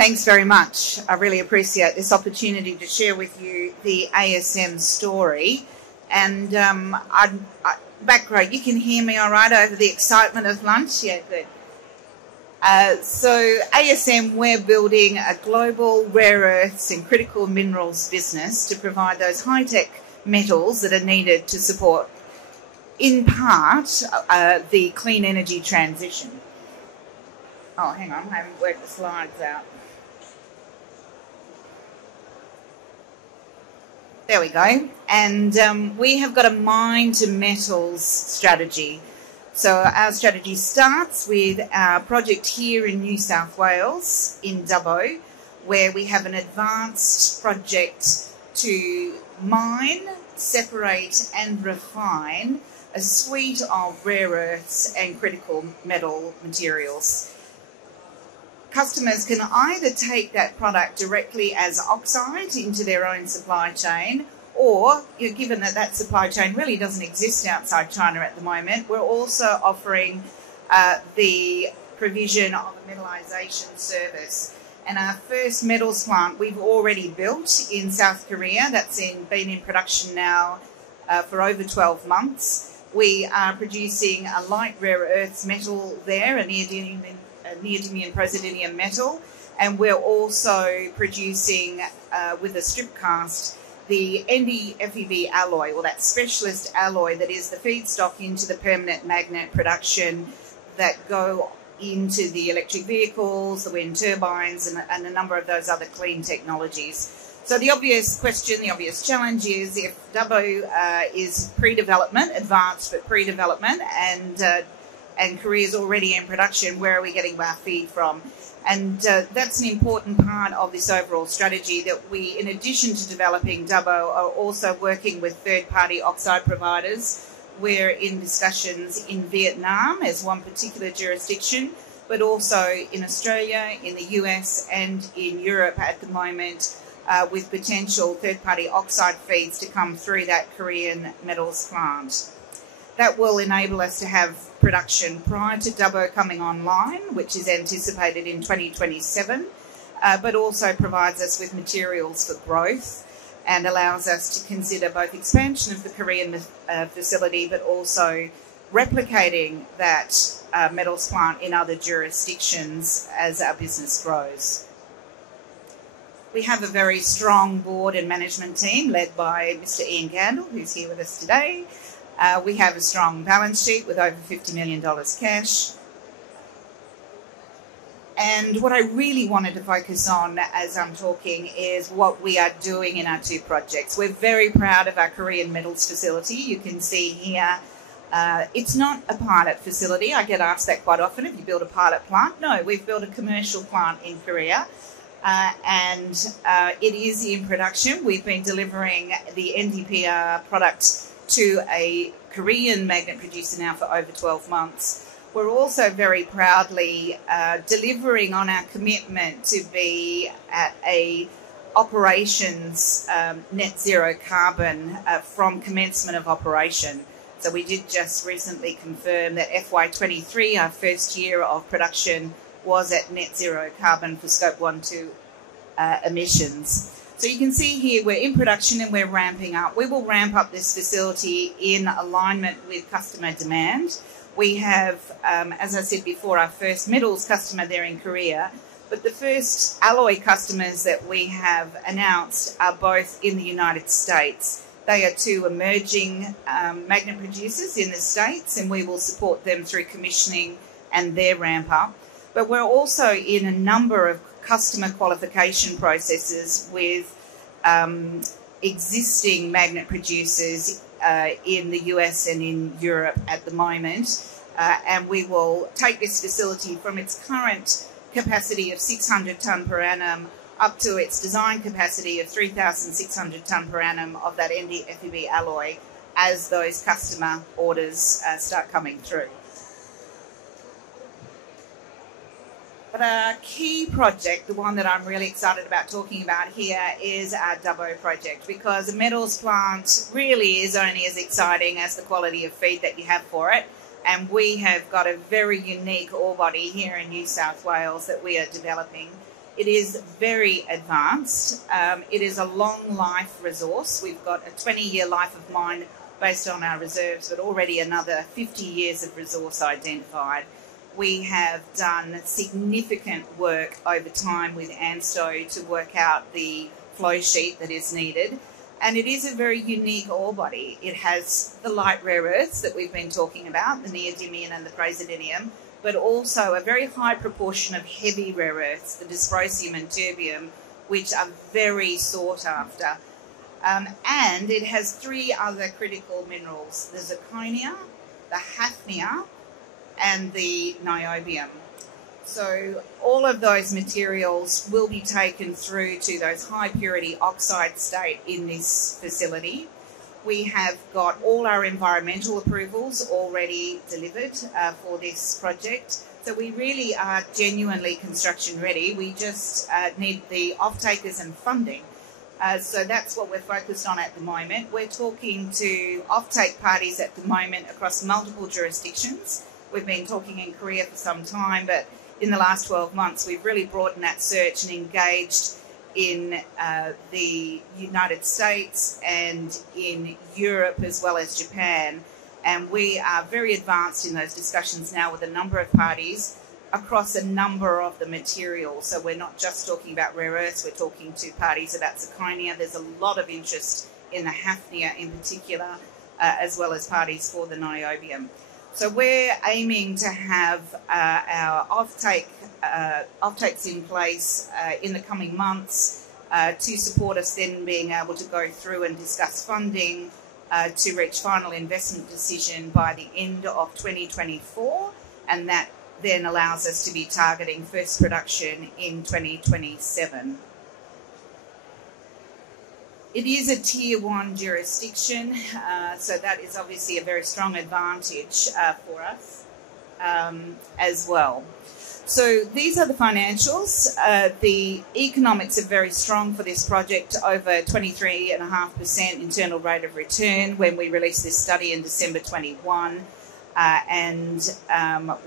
Thanks very much. I really appreciate this opportunity to share with you the ASM story. And background, you can hear me all right over the excitement of lunch? Yeah, good. So ASM, we're building a global rare earths and critical minerals business to provide those high-tech metals that are needed to support, in part, the clean energy transition. Oh, hang on, I haven't worked the slides out. There we go. And we have got a mine to metals strategy. So our strategy starts with our project here in New South Wales, in Dubbo, where we have an advanced project to mine, separate and refine a suite of rare earths and critical metal materials. Customers can either take that product directly as oxide into their own supply chain, or, given that that supply chain really doesn't exist outside China at the moment, we're also offering the provision of a metallisation service. And our first metals plant we've already built in South Korea. That's been in production now for over 12 months. We are producing a light rare earths metal there, a neodymium praseodymium metal, and we're also producing with a strip cast the NdFeB alloy, or that specialist alloy that is the feedstock into the permanent magnet production that go into the electric vehicles, the wind turbines, and a number of those other clean technologies. So the obvious question, the obvious challenge is, if Dubbo is pre-development, advanced but pre-development, and Korea is already in production, where are we getting our feed from? And that's an important part of this overall strategy, that we, in addition to developing Dubbo, are also working with third-party oxide providers. We're in discussions in Vietnam as one particular jurisdiction, but also in Australia, in the US and in Europe at the moment, with potential third-party oxide feeds to come through that Korean metals plant. That will enable us to have production prior to Dubbo coming online, which is anticipated in 2027, but also provides us with materials for growth and allows us to consider both expansion of the Korean facility, but also replicating that metals plant in other jurisdictions as our business grows. We have a very strong board and management team led by Mr. Ian Gandel, who's here with us today. We have a strong balance sheet with over $50 million cash. And what I really wanted to focus on as I'm talking is what we are doing in our two projects. We're very proud of our Korean metals facility. You can see here, it's not a pilot facility. I get asked that quite often. Have you built a pilot plant? No, we've built a commercial plant in Korea. And it is in production. We've been delivering the NdPr product to a Korean magnet producer now for over 12 months. We're also very proudly delivering on our commitment to be at a operations net zero carbon from commencement of operation. So we did just recently confirm that FY23, our first year of production, was at net zero carbon for scope 1, 2 emissions. So you can see here we're in production and we're ramping up. We will ramp up this facility in alignment with customer demand. We have, as I said before, our first metals customer there in Korea, but the first alloy customers that we have announced are both in the United States. They are two emerging magnet producers in the States, and we will support them through commissioning and their ramp up. But we're also in a number of customer qualification processes with existing magnet producers in the US and in Europe at the moment. And we will take this facility from its current capacity of 600 tonne per annum up to its design capacity of 3,600 tonne per annum of that NdFeB alloy as those customer orders start coming through. But our key project, the one that I'm really excited about talking about here, is our Dubbo project, because a metals plant really is only as exciting as the quality of feed that you have for it. And we have got a very unique ore body here in New South Wales that we are developing. It is very advanced. It is a long life resource. We've got a 20-year life of mine based on our reserves, but already another 50 years of resource identified. We have done significant work over time with ANSTO to work out the flow sheet that is needed. And it is a very unique ore body. It has the light rare earths that we've been talking about, the neodymium and the praseodymium, but also a very high proportion of heavy rare earths, the dysprosium and terbium, which are very sought after. And it has three other critical minerals, the zirconia, the hafnia, and the niobium. So all of those materials will be taken through to those high purity oxide state in this facility. We have got all our environmental approvals already delivered for this project. So we really are genuinely construction ready. We just need the off-takers and funding. So that's what we're focused on at the moment. We're talking to off-take parties at the moment across multiple jurisdictions. We've been talking in Korea for some time, but in the last 12 months, we've really broadened that search and engaged in the United States and in Europe as well as Japan. And we are very advanced in those discussions now with a number of parties across a number of the materials. So we're not just talking about rare earths, we're talking to parties about zirconia. There's a lot of interest in the hafnia in particular, as well as parties for the niobium. So we're aiming to have our offtakes in place in the coming months to support us then being able to go through and discuss funding to reach final investment decision by the end of 2024, and that then allows us to be targeting first production in 2027. It is a Tier 1 jurisdiction, so that is obviously a very strong advantage for us as well. So these are the financials. The economics are very strong for this project, over 23.5% internal rate of return when we released this study in December 21. And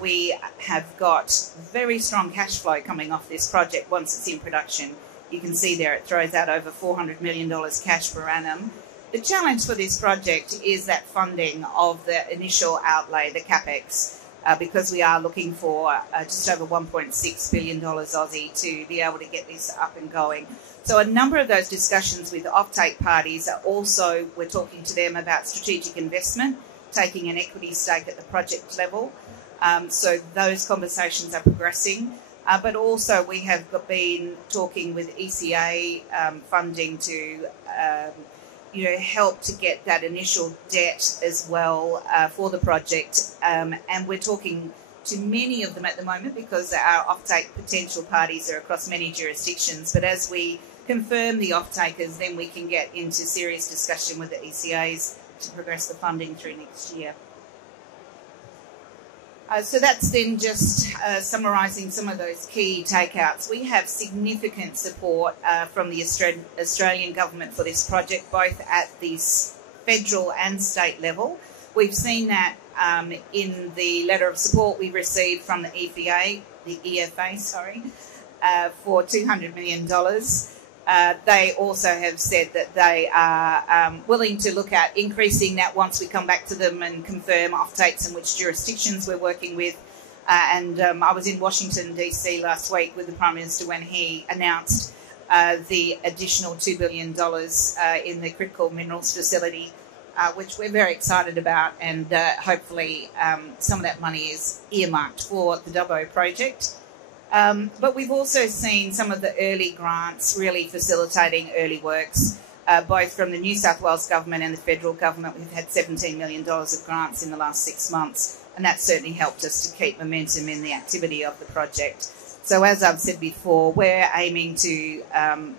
we have got very strong cash flow coming off this project once it's in production. You can see there it throws out over $400 million cash per annum. The challenge for this project is that funding of the initial outlay, the CapEx, because we are looking for just over $1.6 billion Aussie to be able to get this up and going. So a number of those discussions with offtake parties are also, we're talking to them about strategic investment, taking an equity stake at the project level. So those conversations are progressing. But also we have been talking with ECA funding to help to get that initial debt as well for the project. And we're talking to many of them at the moment because our offtake potential parties are across many jurisdictions. But as we confirm the off-takers, then we can get into serious discussion with the ECAs to progress the funding through next year. So that's then just summarising some of those key takeouts. We have significant support from the Australian government for this project, both at the federal and state level. We've seen that in the letter of support we received from the EFA, for $200 million. They also have said that they are willing to look at increasing that once we come back to them and confirm offtakes and which jurisdictions we're working with. I was in Washington, D.C. last week with the Prime Minister when he announced the additional $2 billion in the critical minerals facility, which we're very excited about, and hopefully some of that money is earmarked for the Dubbo project. But we've also seen some of the early grants really facilitating early works, both from the New South Wales government and the federal government. We've had $17 million of grants in the last 6 months, and that certainly helped us to keep momentum in the activity of the project. So as I've said before, we're aiming to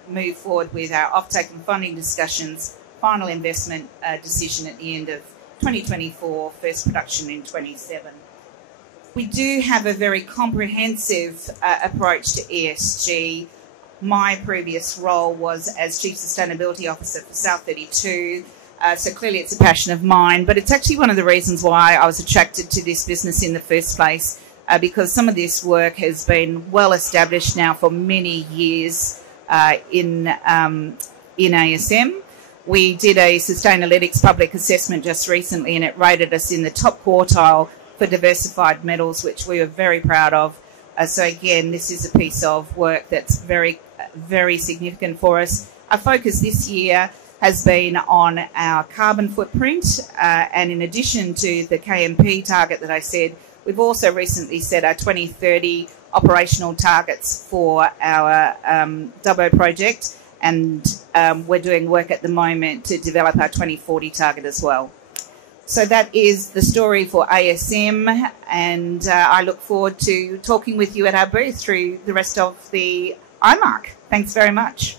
move forward with our offtake and funding discussions, final investment decision at the end of 2024, first production in 27. We do have a very comprehensive approach to ESG. My previous role was as Chief Sustainability Officer for South 32, so clearly it's a passion of mine, but it's actually one of the reasons why I was attracted to this business in the first place. because some of this work has been well established now for many years in ASM. We did a Sustainalytics public assessment just recently, and it rated us in the top quartile for diversified metals, which we were very proud of. So again, this is a piece of work that's very, very significant for us. Our focus this year has been on our carbon footprint, and in addition to the KMP target that I said, we've also recently set our 2030 operational targets for our Dubbo project, and we're doing work at the moment to develop our 2040 target as well. So that is the story for ASM, and I look forward to talking with you at our booth through the rest of the IMARC. Thanks very much.